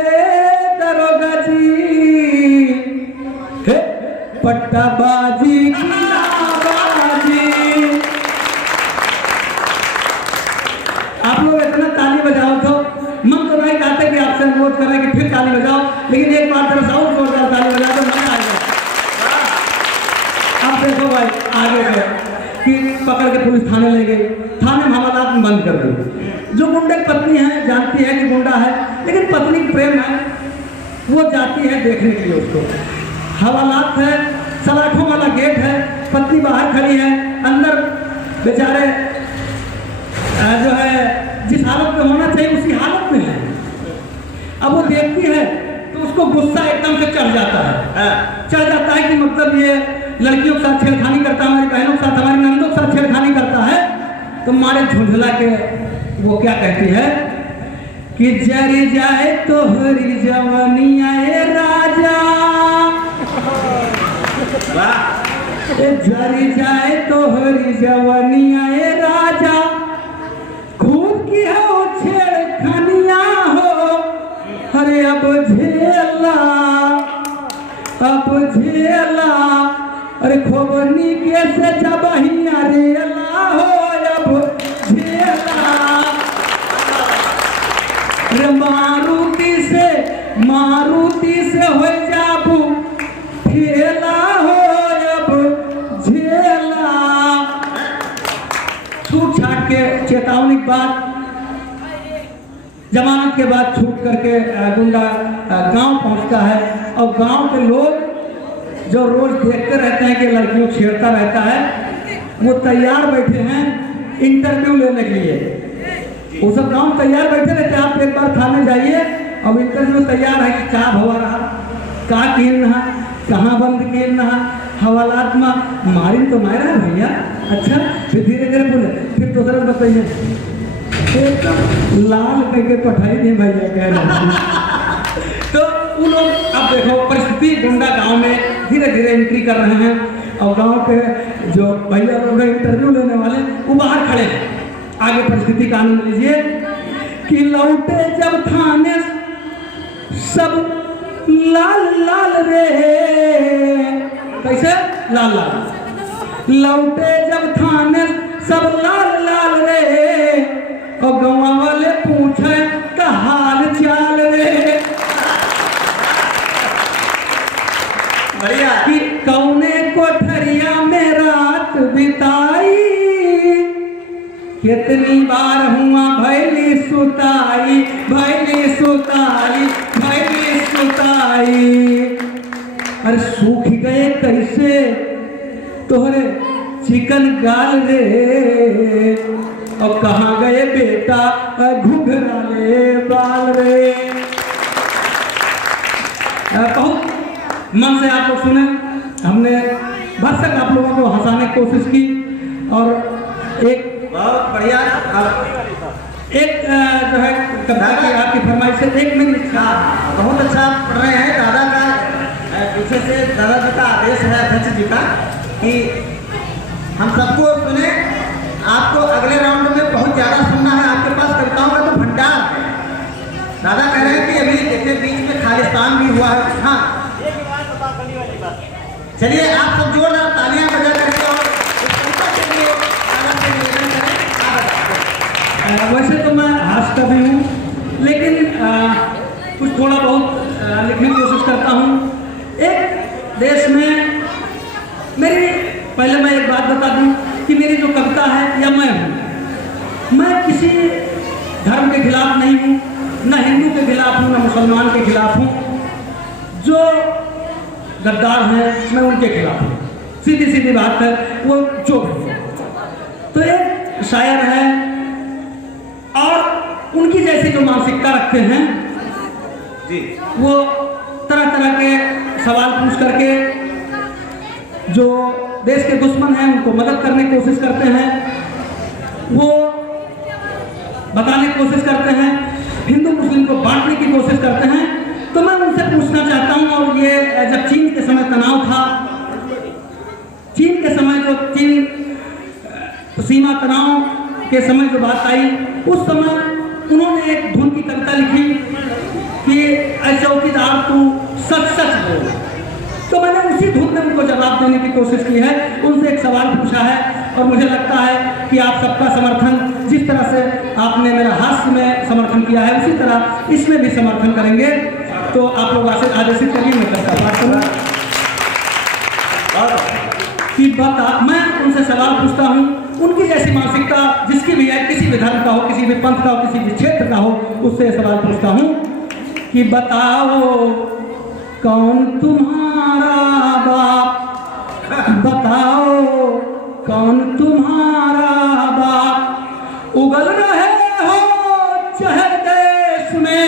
दरोगा जी, हे पट्टाबाजी की बाजी। आप लोग इतना ताली बजाओ तो मन तो नहीं चाहते कि आपसे अनुरोध कर रहे हैं कि फिर ताली बजाओ, लेकिन एक बार तरह से और जोरदार ताली बजा तो मजा आ जाए। अब देखो भाई आगे गए कि पकड़ के पुलिस थाने ले गई, थाने में हवालात में बंद कर दी। जो गुंडे की पत्नी है जानती है कि गुंडा है, लेकिन पत्नी की प्रेम है, वो जाती है देखने के लिए उसको। हवालात है, सलाखों वाला गेट है, पत्नी बाहर खड़ी है, अंदर बेचारे जो है जिस हालत में होना चाहिए उसी हालत में है। अब वो देखती है तो उसको गुस्सा एकदम से चढ़ जाता है, चढ़ जाता है कि मतलब ये लड़कियों के साथ छेड़खानी करता है, हमारी बहनों के साथ, हमारी नंदों के साथ छेड़खानी करता है। तो मारे झुंझला के वो क्या कहती है कि जरी जाए तो हरी जवानिया ए राजा, जरी जाए तो हरी जवानिया ए राजा, खूब की हो छेड़खानिया हो, अरे अब झेला, अब झेला, अरे खोबनी के से जबहिया रेला हो, अब झेला, अरे मारुति से हो जाबू ठेला हो, अब झेला। छूट छाट के चेतावनी के बाद, जमानत के बाद छूट करके गुंडा गांव पहुंचता है, और गांव के लोग जो रोज देखते रहते हैं कि लड़कियों छेड़ता रहता है, वो तैयार बैठे हैं इंटरव्यू लेने के लिए। वो सब गांव तैयार बैठे रहते हैं, आप एक बार थाने जाइए, अब इंटरव्यू तैयार है कि क्या भवा रहा, का किन रहा, कहाँ बंद किन रहा, हवालात में मारिन तो मारा है भैया। अच्छा, फिर धीरे धीरे बोले, फिर दूसरा बताइए, एकदम लाल करके पठाई नहीं भैया कह रहे। तो उन लोग अब देखो परिस्थिति, गुंडा गांव में धीरे धीरे एंट्री कर रहे हैं, और गांव के जो भैया लोग इंटरव्यू लेने वाले वो बाहर खड़े हैं। आगे परिस्थिति का आनंद लीजिए कि लौटे जब थाने सब लाल लाल रे, कैसे लाल लाल, लौटे जब थाने सब लाल लाल रे, और गाँव वाले पूछे का हाल चाल रे, बढ़िया कि कौने कोठरिया में रात बिताई, कितनी बार हुआ भैली सुताई, भैली सुताई, भैली सुताई, अरे सूख गए कैसे तोहरे चिकन गाल रे, और कहाँ गए बेटा घुघराले बाल रे। बहुत मन से आप लोग सुने, हमने भरसक आप लोगों को हंसाने की कोशिश की, और एक बहुत बढ़िया। एक जो है कविता की आपकी फरमाइश से 1 मिनट। बहुत अच्छा पढ़ रहे हैं, दादा का में से दादाजी का आदेश है अध्यक्ष जी का कि हम सबको सुने। आपको अगले राउंड में बहुत ज़्यादा सुनना है, आपके पास कविताओं का तो भंडार है। दादा कह रहे हैं कि अभी देखिए बीच में खालिस्तान भी हुआ है। हाँ चलिए आप सब जोरदार तालियां बजा करके और इस कविता के लिए दादा से निवेदन करें। वैसे तो मैं हास्य कवि हूँ, लेकिन कुछ थोड़ा बहुत लिखने की कोशिश करता हूँ। एक देश में मेरी, पहले मैं एक बात बता दूँ कि मेरी जो कविता है या मैं हूँ, मैं किसी धर्म के खिलाफ नहीं हूँ, न हिंदू के खिलाफ हूँ, न मुसलमान के खिलाफ हूँ। जो गद्दार हैं मैं उनके खिलाफ हूँ, सीधी सीधी बात है, वो जो भी। तो एक शायर है और उनकी जैसी जो मानसिकता रखते हैं जी, वो तरह तरह के सवाल पूछ करके जो देश के दुश्मन हैं उनको मदद करने की कोशिश करते हैं, वो बताने की कोशिश करते हैं, हिंदू मुस्लिम को बांटने की कोशिश करते हैं। तो मैं उनसे पूछना चाहता हूं, और ये जब चीन के समय तनाव था, चीन के समय जो चीन सीमा तनाव के समय जो बात आई, उस समय उन्होंने एक धुन की कविता लिखी कि ऐ चौकीदार तू सच सच बोल। तो मैंने उसी धुन में उनको जवाब देने की कोशिश की है, उनसे एक सवाल पूछा है, और मुझे लगता है कि आप सबका समर्थन, जिस तरह से आपने मेरा हास्य में समर्थन किया है उसी तरह इसमें भी समर्थन करेंगे। तो आप लोग आदेशित करिए, मैं करता बात करूँगा कि मैं उनसे सवाल पूछता हूँ, उनकी जैसी मानसिकता जिसकी भी है, किसी भी धर्म का हो, किसी भी पंथ का हो, किसी भी क्षेत्र का हो, उससे सवाल पूछता हूँ कि बताओ कौन तुम्हारा बाप, बताओ कौन तुम्हारा बाप, उगल रहे हो चाहे देश में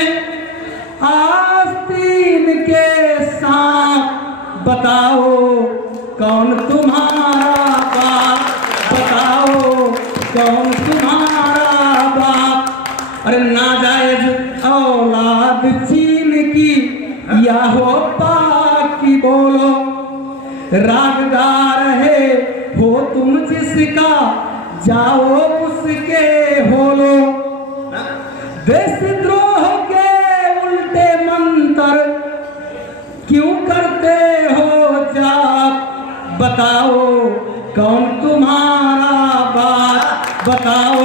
आस्तीन के सांप, बताओ कौन तुम्हारा बाप, बताओ कौन तुम्हारा बाप। अरे नाजायज औलाद चीन की या हो पाक की बोलो, राग गा रहे हो तुम जिसका, जाओ उसके होलो। देशद्रोह के उल्टे मंत्र क्यों करते हो जाप, बताओ कौन तुम्हारा बाप, बताओ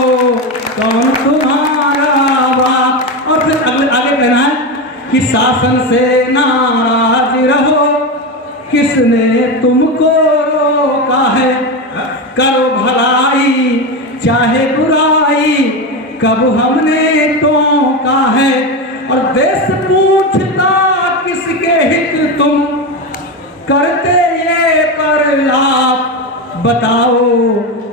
कौन तुम्हारा बाप। और फिर आगे कहना है कि शासन से नाराज रहो, किसने तुमको रोका है, करो भलाई चाहे बुराई, कब हमने टोका है। और देश पूछता किसके हित तुम करते ये पर लाभ, बताओ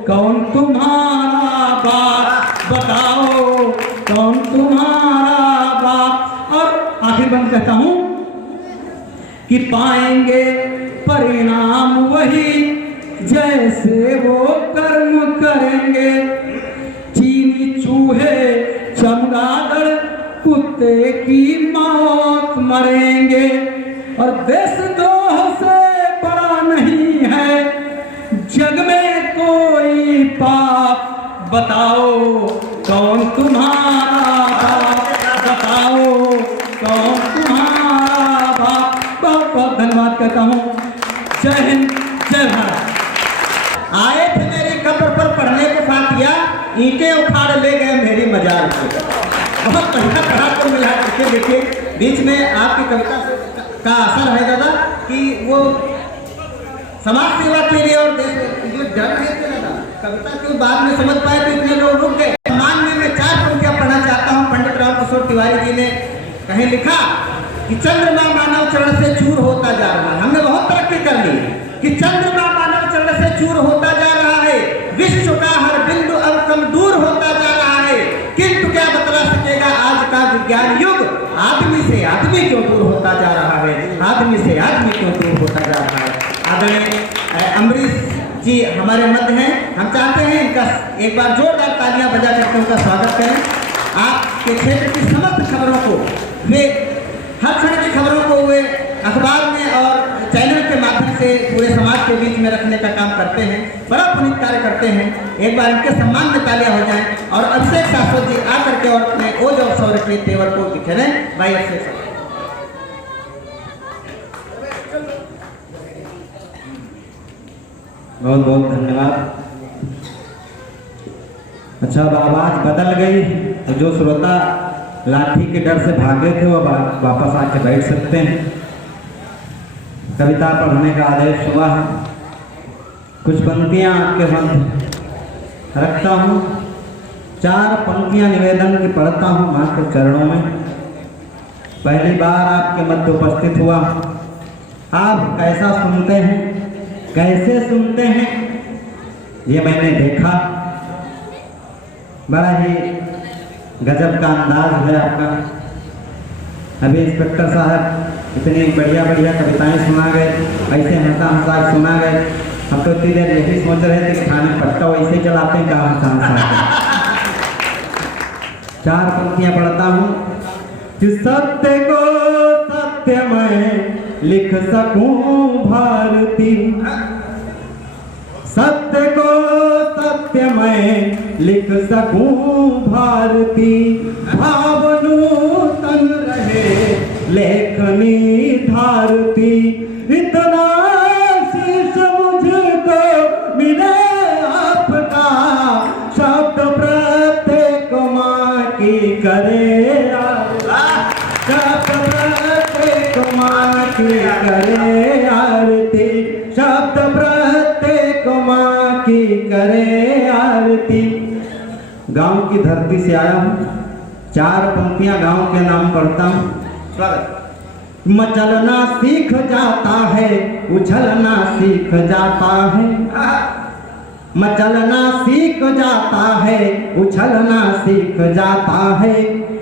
कौन तुम्हारा बाप, बताओ कौन तुम्हारा बाप। और आखिर बंद कहता हूं कि पाएंगे परिणाम वही जैसे वो कर्म करेंगे, चीनी चूहे चमगादड़ कुत्ते की मौत मरेंगे। और देशद्रोह से बड़ा नहीं है जग में कोई पाप, बताओ कौन तुम्हारा बाप, बताओ कौन तुम्हारा बाप। बहुत बहुत धन्यवाद कहता हूँ। जय हिंद, जय भारत। आए थे मेरी कब्र पर पढ़ने को फातिया, ईंटें उखाड़ ले गए मेरी मजार को। बहुत बढ़िया पढ़ा को मिला करके देखिए, बीच में आपकी कविता का असर है दादा कि वो समाज सेवा के लिए और देश जो डर है दादा, कविता क्यों बाद में समझ पाए तो इतने लोग रुक गए। मान में मैं 4 पंक्तियां पढ़ना चाहता हूँ। पंडित राम किशोर तिवारी जी ने कहीं लिखा कि चंद्रमा मानव चरण से चूर होता जा रहा है। हमने बहुत तरक्की कर ली कि चंद्रमा मानव चरण से चूर होता जा रहा है, विश्व का हर बिंदु अब कम दूर होता जा रहा है, किंतु क्या बतला सकेगा आज का विज्ञान युग, आदमी से आदमी क्यों दूर होता जा रहा है, आदमी से आदमी क्यों दूर होता जा रहा है। आदरणीय अमरीश जी हमारे मध्य हैं, हम चाहते हैं इनका एक बार जोरदार तालियां बजा करके उनका स्वागत करें। आपके क्षेत्र की समस्त खबरों को, वे हर क्षण की खबरों को वे अखबार में और चैनल के माध्यम से पूरे समाज के बीच में रखने का काम करते हैं, बड़ा पुनीत कार्य करते हैं। एक बार इनके सम्मान में तालियां हो जाएं और अभिषेक शाश्वत जी आकर के और अपने ओज और शौर्य के तेवर को दिखें। भाई अभिषेक शाश्वत। बहुत बहुत धन्यवाद। अच्छा, अब आवाज बदल गई तो जो श्रोता लाठी के डर से भागे थे वो वापस आके बैठ सकते हैं। कविता पढ़ने का आदेश हुआ है। कुछ पंक्तियां आपके सामने रखता हूँ। 4 पंक्तियां निवेदन की पढ़ता हूँ मां के चरणों में। पहली बार आपके मध्य उपस्थित हुआ, आप कैसा सुनते हैं, कैसे सुनते हैं, ये मैंने देखा। बड़ा ही गजब का अंदाज है आपका। अभी इंस्पेक्टर साहब इतनी बढ़िया बढ़िया कविताएं सुना गए, ऐसे हंसा हंसा सुना गए। हम तो इतनी देर यही सोच रहे थे कि खाने पट्टा वैसे ही चलाते हैं, कहाँ हंसा हंसा। 4 पंक्तियां पढ़ता हूँ कि सत्य को सत्य मैं लिख सकूं भारती, सत्य को सत्य मैं लिख सकूं भारती, भाव नूतन रहे लेखनी धारती, इतना शीश मुझको मिले आपका, शब्द प्रत्येक माँ की करे शब्द प्रत्येक माँ की करे आरती, शब्द प्रत्येक माँ की करे आरती। गांव की धरती से आया हूँ। 4 पंक्तियां गांव के नाम पढ़ता हूँ। मचलना सीख जाता है, उछलना सीख जाता है, मचलना सीख जाता है, उछलना सीख जाता है,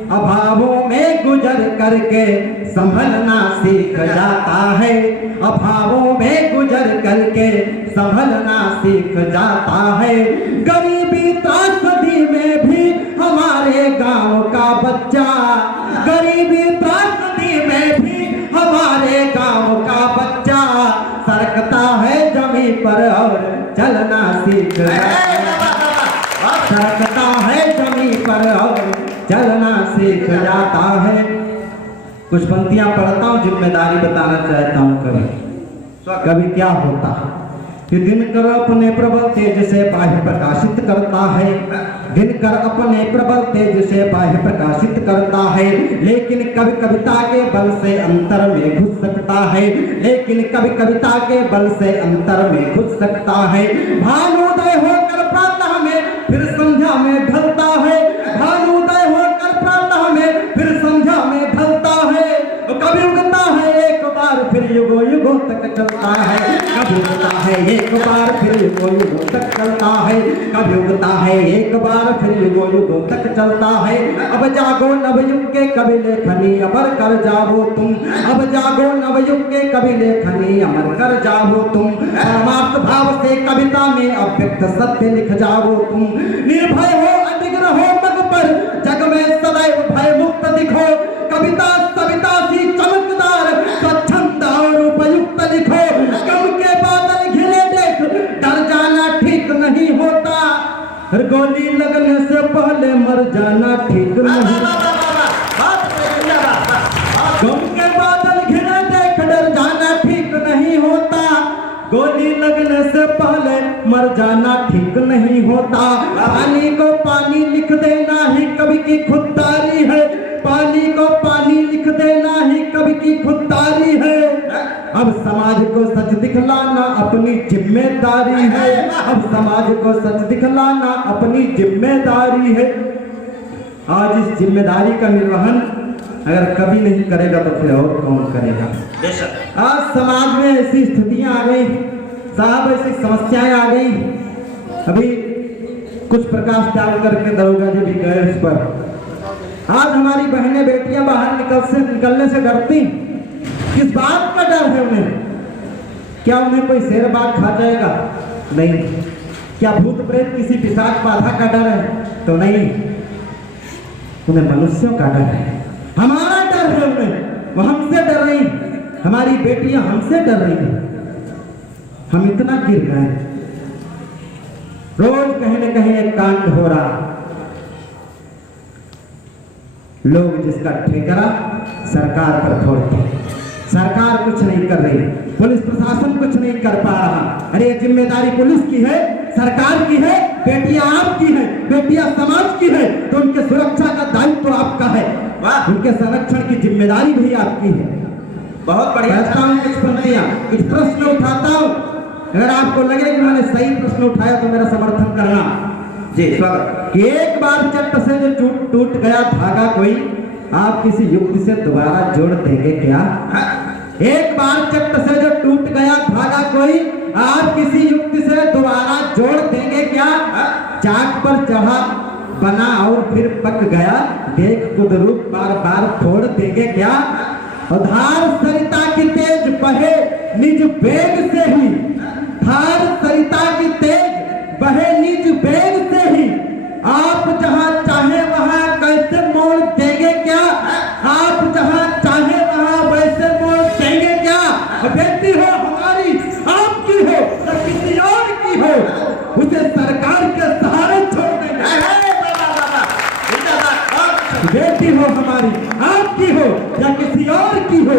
अभावों में गुजर करके संभलना सीख जाता है, अभावों में गुजर करके संभलना सीख जाता है। गरीबी त्रासदी में भी हमारे गांव का बच्चा, गरीबी त्रासदी में भी हमारे गांव का बच्चा सरकता है जमीन पर और चलना सीख सरकता है जमीन पर और चलना सीख जाता है। कुछ पंक्तियां पढ़ता हूँ, जिम्मेदारी बताना चाहता हूँ। कभी क्या होता कि दिनकर अपने प्रबल तेज से बाह्य प्रकाशित करता है, दिनकर अपने प्रबल तेज से बाह्य प्रकाशित करता है, लेकिन कभी कविता के बल से अंतर में घुस सकता है, लेकिन कभी कविता के बल से अंतर में घुस सकता है। भानुदय होकर प्रातः में फिर संध्या में ढलता है, भानुदय होकर प्रातः में फिर संध्या में ढलता है, कभी उगता है एक बार फिर युगों युगों तक चलता है, कभी उगता है एक बार फिर युगों युगों तक चलता है, कभी उगता है एक बार फिर युगों युगों तक चलता है। अब जागो नवयुग के कवि लेखनी अमर कर जाओ तुम, अब जागो नवयुग के कवि लेखनी अमर कर जाओ तुम, परमार्थ भाव से कविता में अव्यक्त सत्य लिख जाओ तुम। निर्भय हो अडिग रहो मग पर, जग में सदैव भय मुक्त दिखो, कविता सविता सी चमकदार स्वच्छंद और उपयुक्त लिखो। गम के बादल घिरे देख डर जाना ठीक नहीं होता, गोली लगने से पहले मर जाना ठीक नहीं। गम के बादल घिरे देख डर जाना ठीक नहीं होता, गोली लगने से पहले मर जाना ठीक नहीं होता। पानी को पानी लिख देना ही कवि की खुददारी है, पानी को पानी लिख देना ही कवि की खुददारी है। अब समाज को सच दिखलाना अपनी जिम्मेदारी है, अब समाज को सच दिखलाना अपनी जिम्मेदारी है। आज इस जिम्मेदारी का निर्वहन अगर कभी नहीं करेगा तो फिर और कौन करेगा। आज समाज में ऐसी स्थितियां आ गई साहब, ऐसी समस्याएं आ गई। अभी कुछ प्रकाश डाल करके दरोगा जी भी गए उस पर। आज हमारी बहनें बेटियां बाहर निकलने से डरती, किस बात का डर है उन्हें? क्या उन्हें कोई शेर बाघ खा जाएगा? नहीं। क्या भूत प्रेत किसी पिशाच बाधा का डर है? तो नहीं, उन्हें मनुष्यों का डर है। हमारा डर है उन्हें, वो हमसे डर नहीं। हमारी बेटियां हमसे डर रही हैं, हम इतना गिर गए। रोज कहीं न कहीं एक कांड हो रहा, लोग जिसका ठेकरा सरकार पर फोड़ते हैं, सरकार कुछ नहीं कर रही, पुलिस प्रशासन कुछ नहीं कर पा रहा। अरे जिम्मेदारी पुलिस की है, सरकार की है, बेटियां आपकी है, बेटियां समाज की है, तो उनके सुरक्षा का दायित्व तो आपका है, उनके संरक्षण की जिम्मेदारी भी आपकी है। बहुत बढ़िया। कुछ पंक्तियां, कुछ प्रश्न उठाता हूं, अगर आपको लगे कि मैंने सही प्रश्न उठाया तो मेरा समर्थन करना। जी स्वागत। कि एक बार चट से जो टूट गया धागा कोई, आप किसी युक्ति से दोबारा जोड़ देंगे क्या? एक बार चट से जो टूट गया धागा कोई, आप किसी युक्ति से दोबारा जोड़ देंगे क्या? चाक पर चढ़ा बना और फिर पक गया, देख खुद रूप बार बार फोड़ देंगे क्या? धार सरिता की तेज बहे निज वेग से ही, धार सरिता की तेज बहे निज वेग से ही, आप जहां चाहे वहां कैसे मोड़ देंगे क्या? आप जहां चाहे वहां वैसे मोड़ देंगे क्या? बेटी हो हमारी, आपकी हो या किसी और की हो, उसे सरकार के सहारे छोड़ देंगे। बेटी हो हमारी, आपकी हो या किसी और की हो,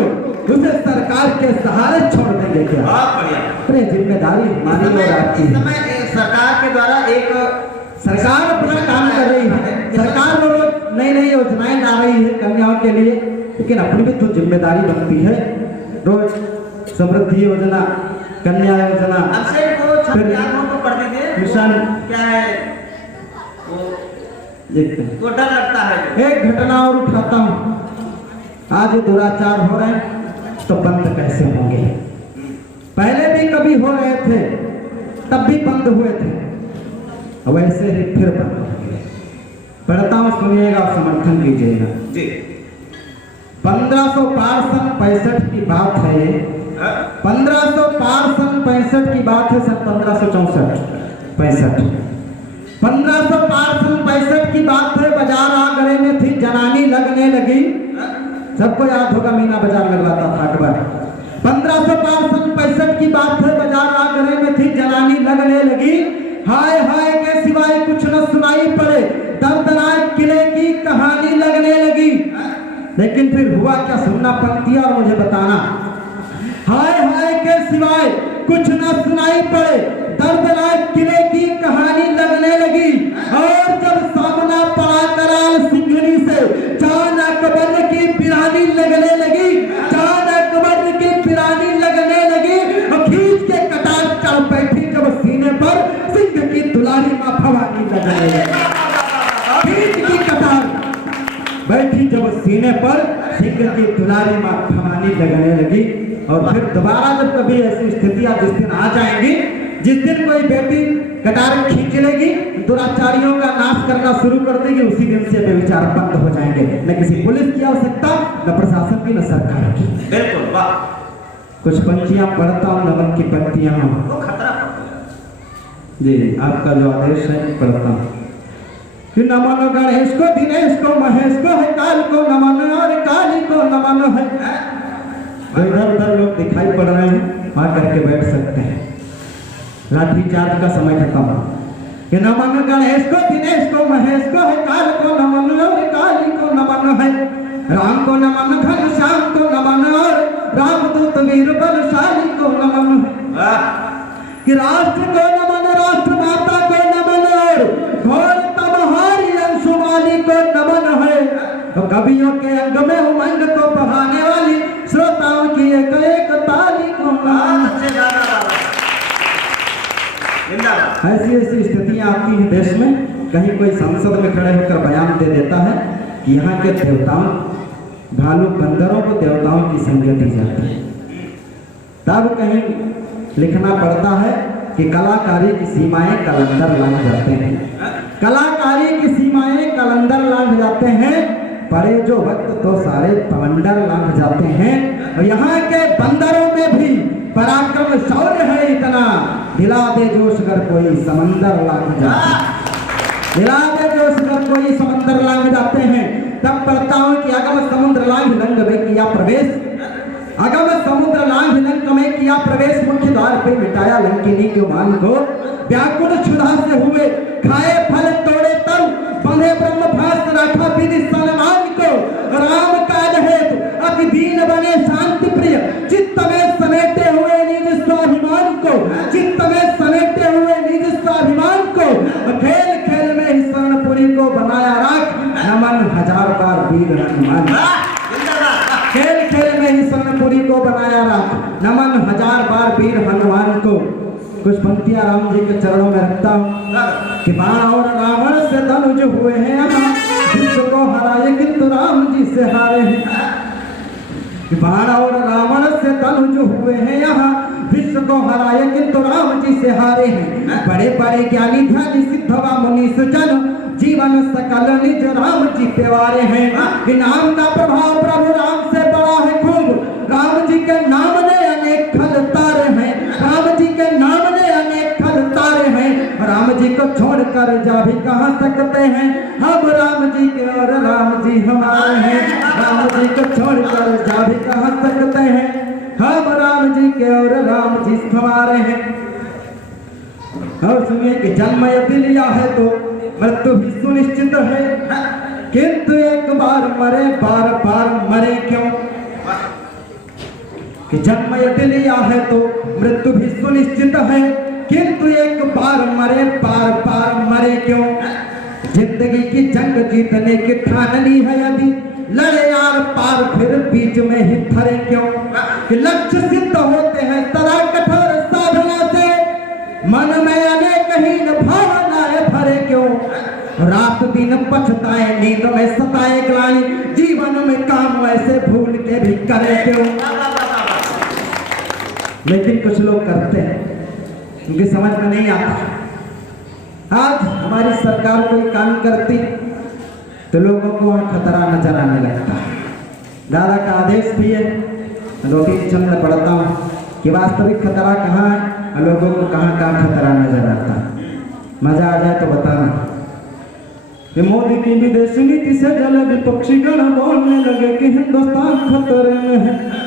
उसे सरकार के सहारे छोड़ देंगे क्या? बहुत बढ़िया। अरे जिम्मेदारी हमारी और आपकी इस है। समय सरकार के द्वारा एक सरकार अपना काम कर रही है, सरकार रोज नई नई योजनाएं ला रही है कन्याओं के लिए, लेकिन अपनी भी तो जिम्मेदारी बनती है। रोज समृद्धि योजना, कन्या योजना, हमसे को छत याद हो तो पढ़ दीजिए। मिशन क्या है वो डर लगता है। एक घटना और उठाता हूँ, आज दुराचार हो रहे हैं तो बंद कैसे होंगे? पहले भी कभी हो रहे थे, तब भी बंद हुए थे, वैसे ही फिर बंद होंगे। पढ़ता हूँ, सुनिएगा और समर्थन कीजिएगा जी। 1565 की बात है ये, 1565 की बात है, सन 1564-65। 1565 की बात है, बाजार आगरे में थी जनानी लगने लगी। सबको याद होगा मीना बाजार लगवाता था अकबर। 1565 की बात है, बाजार आगरे में थी जनानी लगने लगी। हाय हाय के सिवाय कुछ न सुनाई पड़े, दर्दनाक किले की कहानी लगने लगी। लेकिन फिर हुआ क्या, सुनना पंक्तियां और मुझे बताना। हाय हाय के सिवाय कुछ न सुनाई पड़े, दर्दनाक किले की कहानी लगने लगी। और जब सामना पड़ा कराल सिंघनी से, चान अकबर की पिरानी लगने लगी, चान अकबर की पिरानी लगने लगी। खींच के कटार चढ़ बैठी जब सीने पर, सिंह की दुलारी मां भवानी लगने लगी। खींच की कटार बैठी जब सीने पर, सिंह की दुलारी मां भवानी लगने लगी। और फिर दोबारा जब कभी ऐसी स्थितियां जिस दिन आ जाएंगी, जिस दिन कोई बेटी कटार खींच लेगी, दुराचारियों का नाश करना शुरू कर देगी, उसी दिन से व्यभिचार बंद हो जाएंगे। न किसी पुलिस की आवश्यकता, न प्रशासन की, न सरकार की। बिल्कुल वाह। कुछ पंक्तियां पढ़ता हूँ, नमन की पंक्तियां वो खतरा जी, आपका जो आदेश है पढ़ता हूँ। नमन गणेश को, दिनेश को, महेश को है, काल को नमन और काली को नमन है। इधर उधर लोग दिखाई पड़ रहे हैं, वहां करके बैठ सकते हैं। लाठीचार्ज का समय खत्म। कि नमन गणेश को, दिनेश को, महेश को है, काल को नमन और काली को नमन है। राम को नमन, घनश्याम को नमन और रामदूत वीर बलशाली को नमन है। कि राष्ट्र को नमन, राष्ट्र माता को नमन और घोर तमहारी अंशुमाली को नमन है। तो कवियों के अंग में उमंग को बहाने वाली श्रोताओं की एक एक ताली को नमन। ऐसी ऐसी स्थितियां आती हैं देश में, कहीं कोई संसद में खड़े होकर बयान दे देता है कि यहाँ के देवताओं, भालू बंदरों को देवताओं की संज्ञा दी जाती है। तब कहीं लिखना पड़ता है कि कलाकारी की सीमाएं कलंदर लांघ जाते हैं, कलाकारी की सीमाएं कलंदर लांघ जाते हैं। पड़े जो वक्त तो सारे तवंडर लांघ जाते हैं। और यहाँ के बंदरों में भी पराक्रम शौर्य है इतना, दिला दे जोश अगर कोई समंदर लांघ जाते हैं, दिला दे जोश अगर कोई समंदर लांघ जाते हैं। तब पढ़ता हूं कि अगम समुद्र लांघ लंघ में किया प्रवेश, अगम समुद्र लांघ लंक में किया प्रवेश, मुख्य द्वार पे मिटाया लंकिनी के मान को। व्याकुल क्षुधा से हुए खाए फल तोड़े तम, बंधे ब्रह्म भास रखा विधि सन्मान को। राम काज हेतु अति दीन बने शांति प्रिय, चित्त में समेटे हुए निज स्वाभिमान को, चित्त में समेटे हुए निज स्वाभिमान को। खेल खेल में ही शरणपुरी को बनाया राख, नमन हजार बार वीर हनुमान। खेल खेल में ही शरणपुरी को बनाया राख, नमन हजार बार वीर हनुमान को। कुछ पंक्तियां राम जी के चरणों में रखता हूँ कि बाण और रावण से धनुज हुए हैं यहाँ, विश्व को हराए किंतु राम जी से हारे हैं। कि बाण और रावण से धनुज हुए हैं यहाँ, विश्व को हराए किंतु राम जी से हारे हैं। बड़े बड़े ज्ञानी ध्यानी सिद्धवा मुनि सुजन, जीवन सकल निज राम जी प्यारे हैं। कि नाम का प्रभाव प्रभु राम से बड़ा है खूब, राम जी के नाम ने अनेक खल तारे हैं, राम जी के नाम ने अनेक खल तारे हैं। राम जी को छोड़कर जा भी कहाँ सकते हैं, हम राम जी के और राम जी हमारे हैं। राम जी को छोड़कर जा भी कहाँ सकते हैं, हम राम जी के और राम जी हमारे हैं। और सुनिए कि जन्म यदि लिया है तो मृत्यु भी सुनिश्चित है, किंतु एक बार मरे बार बार मरे क्यों। कि जन्म यदि लिया है तो मृत्यु भी सुनिश्चित है, किंतु एक बार मरे बार बार मरे क्यों। जिंदगी की जंग जीतने की ठाननी है यदि, लड़े यार पार फिर बीच में ही थरे क्यों। कि लक्ष्य सिद्ध होते हैं सदा कठोर साधना से, मन में अनेकहीन भावनाएं भरे क्यों। रात दिन पछताए नींद में सताए ग्लानि, जीवन में काम ऐसे भूल के भी करे क्यों। लेकिन कुछ लोग करते हैं, उनकी समझ में नहीं आता। आज हमारी सरकार कोई काम करती तो लोगों को वहां खतरा नजर आने लगता है। दादा का आदेश भी है, लौकिक चंद पढ़ता हूँ कि वास्तविक खतरा कहाँ है और लोगों को कहाँ कहाँ खतरा नजर आता है। मजा आ जाए तो बताना। कि मोदी की विदेशी नीति से जल विपक्षी गण बोलने लगे कि हिंदुस्तान खतरे में है।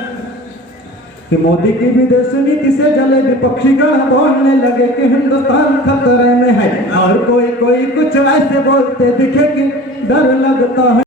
कि मोदी की विदेशी नीति से जले विपक्षी गण बोलने लगे कि हिंदुस्तान खतरे में है। और कोई कोई कुछ ऐसे बोलते दिखे कि डर लगता है।